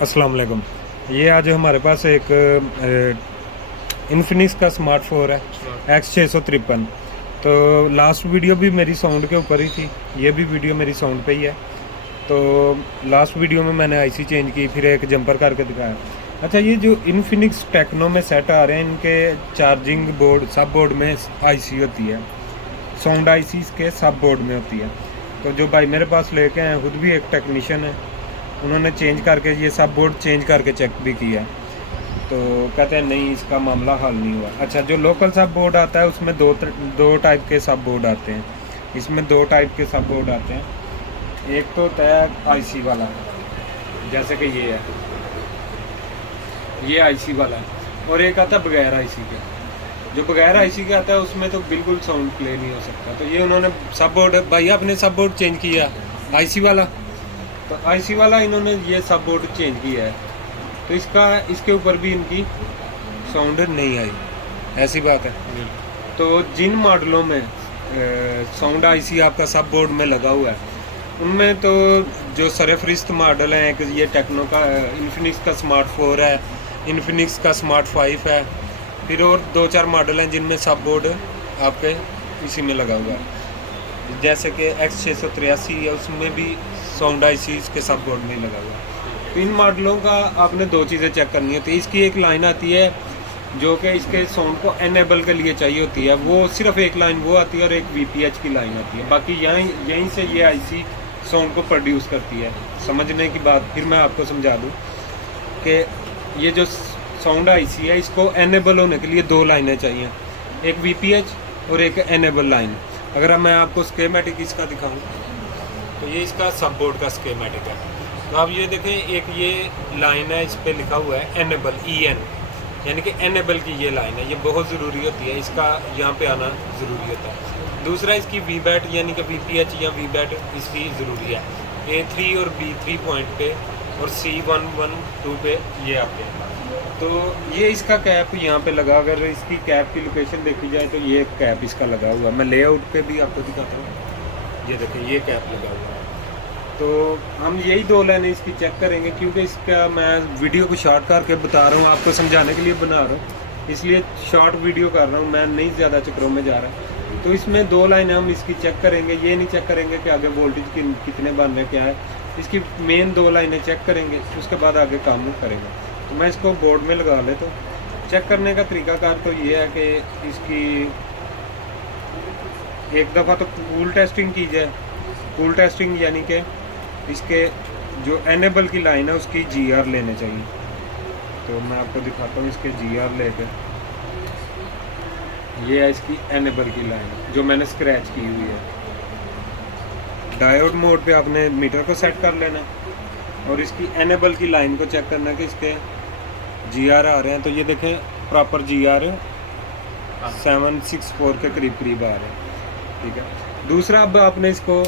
अस्सलाम वालेकुम। ये आज हमारे पास एक इन्फिनिक्स का स्मार्टफोन है X653। तो लास्ट वीडियो भी मेरी साउंड के ऊपर ही थी, ये भी वीडियो मेरी साउंड पे ही है। तो लास्ट वीडियो में मैंने आईसी चेंज की, फिर एक जंपर करके दिखाया। अच्छा, ये जो इन्फिनिक्स टेक्नो में सेट आ रहे हैं, इनके चार्जिंग बोर्ड सब बोर्ड में आईसी होती है, साउंड आईसी के सब बोर्ड में होती है। तो जो भाई मेरे पास लेके आए खुद भी एक टेक्नीशियन है, उन्होंने चेंज करके ये सब बोर्ड चेंज करके चेक भी किया, तो कहते हैं नहीं, इसका मामला हल नहीं हुआ। अच्छा, जो लोकल सब बोर्ड आता है उसमें दो टाइप के सब बोर्ड आते हैं। इसमें दो टाइप के सब बोर्ड आते हैं। एक तो होता है आईसी वाला, जैसे कि ये है, ये आईसी वाला है, और एक आता है बगैर आईसी के। जो बगैर आईसी के आता है उसमें तो बिल्कुल साउंड प्ले नहीं हो सकता। तो ये उन्होंने सब बोर्ड, भाई आपने सब बोर्ड चेंज किया आईसी वाला, तो आईसी वाला इन्होंने ये सब बोर्ड चेंज किया है, तो इसके ऊपर भी इनकी साउंड नहीं आई, ऐसी बात है। तो जिन मॉडलों में साउंड आईसी आपका सब बोर्ड में लगा हुआ है, उनमें तो जो सरफरिस्त मॉडल हैं, एक ये टेक्नो का इन्फिनिक्स का स्मार्ट 4 है, इन्फिनिक्स का स्मार्ट 5 है, फिर और 2-4 मॉडल हैं जिनमें सब बोर्ड आपके इसी में लगा हुआ है। जैसे कि X683 है, उसमें भी साउंड आईसी इसके सब बोर्ड में लगा हुआ है। तो इन मॉडलों का आपने दो चीज़ें चेक करनी होती है। इसकी एक लाइन आती है जो कि इसके साउंड को एनेबल के लिए चाहिए होती है, वो सिर्फ एक लाइन वो आती है, और एक VPH की लाइन आती है। बाकी यहीं से ये आईसी साउंड को प्रोड्यूस करती है। समझने की बात फिर मैं आपको समझा दूँ कि ये जो साउंड आईसी है, इसको एनेबल होने के लिए दो लाइनें चाहिए, एक VPH और एक एनेबल लाइन। अगर मैं आपको स्कीमेटिक इसका दिखाऊं, तो ये इसका सब बोर्ड का स्कीमेटिक है। तो आप ये देखें, एक ये लाइन है, इस पर लिखा हुआ है एनेबल, EN, यानी कि एनेबल की ये लाइन है, ये बहुत ज़रूरी होती है, इसका यहाँ पे आना ज़रूरी होता है। दूसरा, इसकी VBAT यानी कि VPH या VBAT इसकी ज़रूरी है, A3 और B3 पॉइंट पे, और C112 पे ये आते हैं। तो ये इसका कैप यहाँ पे लगा, अगर इसकी कैप की लोकेशन देखी जाए तो ये कैप इसका लगा हुआ है। मैं लेआउट पे भी आपको दिखाता हूँ, ये देखें, ये कैप लगा हुआ है। तो हम यही दो लाइनें इसकी चेक करेंगे, क्योंकि इसका मैं वीडियो को शॉर्ट करके बता रहा हूँ, आपको समझाने के लिए बना रहा हूँ, इसलिए शॉर्ट वीडियो कर रहा हूँ, मैं नहीं ज़्यादा चक्रों में जा रहा। तो इसमें दो लाइनें हम इसकी चेक करेंगे, ये नहीं चेक करेंगे कि आगे वोल्टेज कितने बन रहे, क्या है। इसकी मेन दो लाइनें चेक करेंगे, उसके बाद आगे काम करेंगे। तो मैं इसको बोर्ड में लगा ले। तो चेक करने का तरीकाकार तो ये है कि इसकी एक दफ़ा तो कूल टेस्टिंग की जाए। कूल टेस्टिंग यानी कि इसके जो एनेबल की लाइन है उसकी GR लेने चाहिए। तो मैं आपको दिखाता हूँ इसके GR लेकर, ये है इसकी एनेबल की लाइन जो मैंने स्क्रैच की हुई है। डायोड मोड पे आपने मीटर को सेट कर लेना, और इसकी एनेबल की लाइन को चेक करना कि इसके GR आ रहे हैं। तो ये देखें, प्रॉपर GR 764 के करीब आ रहे हैं, ठीक है। दूसरा, अब आपने इसको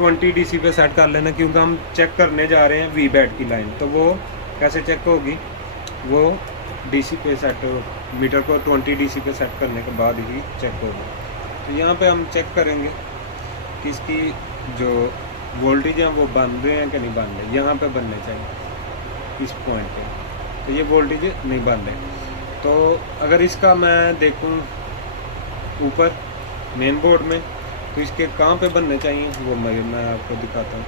20 DC पे सेट कर लेना, क्योंकि हम चेक करने जा रहे हैं VBAT की लाइन। तो वो कैसे चेक होगी, वो DC पे सेट, मीटर को 20 DC पे सेट करने के बाद ही चेक होगी। तो यहाँ पे हम चेक करेंगे कि इसकी जो वोल्टेज हैं वो बन रहे हैं कि नहीं बन रहे। यहाँ पे बनने चाहिए, इस पॉइंट पे, तो ये वोल्टेज नहीं बन रहे। तो अगर इसका मैं देखूँ ऊपर मेन बोर्ड में, तो इसके कहाँ पे बनने चाहिए वो मैं आपको दिखाता हूँ।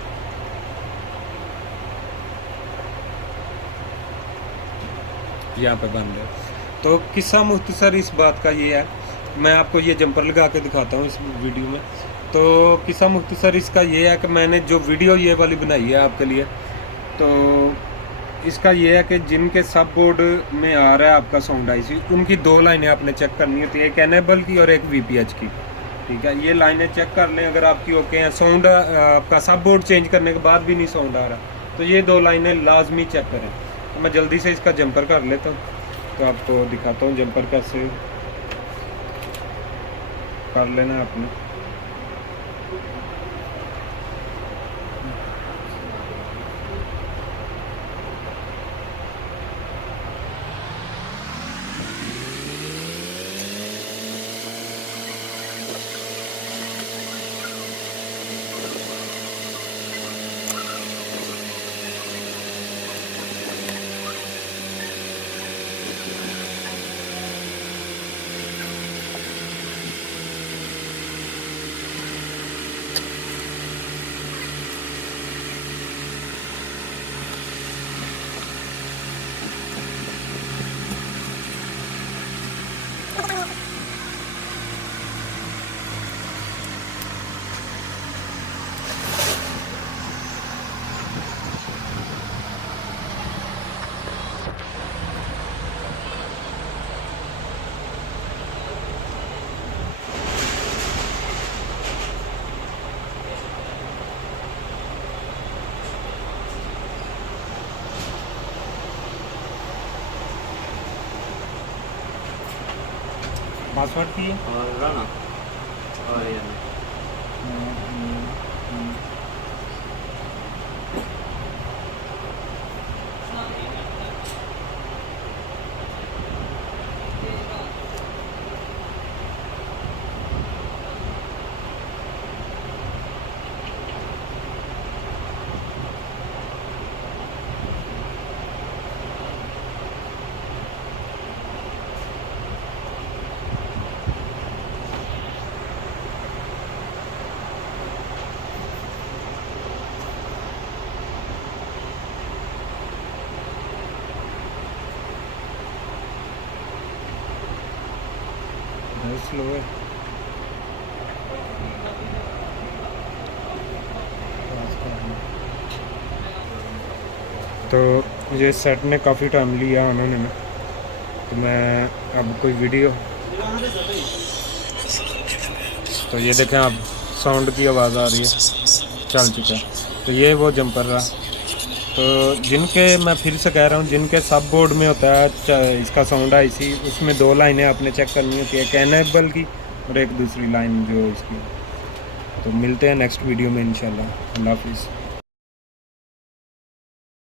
यहाँ पे बन रहे। तो किस्सा मुख्तसर इस बात का ये है, मैं आपको ये जंपर लगा के दिखाता हूँ इस वीडियो में। तो किस्सा मुख्तसर इसका ये है कि मैंने जो वीडियो ये वाली बनाई है आपके लिए, तो इसका ये है कि जिनके सब बोर्ड में आ रहा है आपका साउंड आईसी, उनकी दो लाइनें आपने चेक करनी होती है, एक एनेबल की और एक VPH की, ठीक है। ये लाइनें चेक कर लें, अगर आपकी ओके हैं, साउंड आपका सब बोर्ड चेंज करने के बाद भी नहीं साउंड आ रहा, तो ये दो लाइनें लाजमी चेक करें। तो मैं जल्दी से इसका जंपर कर लेता हूँ, तो आपको दिखाता हूँ जंपर कैसे कर लेना आपने। पासवर्ड की है और राना और ये बहुत स्लो है। तो ये सेट ने काफ़ी टाइम लिया उन्होंने ना, तो मैं अब कोई वीडियो, तो ये देखें आप साउंड की आवाज़ आ रही है, चल चुका है। तो ये वो जंपर रहा। तो जिनके, मैं फिर से कह रहा हूँ, जिनके सब बोर्ड में होता है इसका साउंड आईसी, उसमें 2 लाइनें आपने चेक करनी होती है, एक एनेबल की और एक दूसरी लाइन जो इसकी। तो मिलते हैं नेक्स्ट वीडियो में इंशाल्लाह। अल्लाह हाफिज़।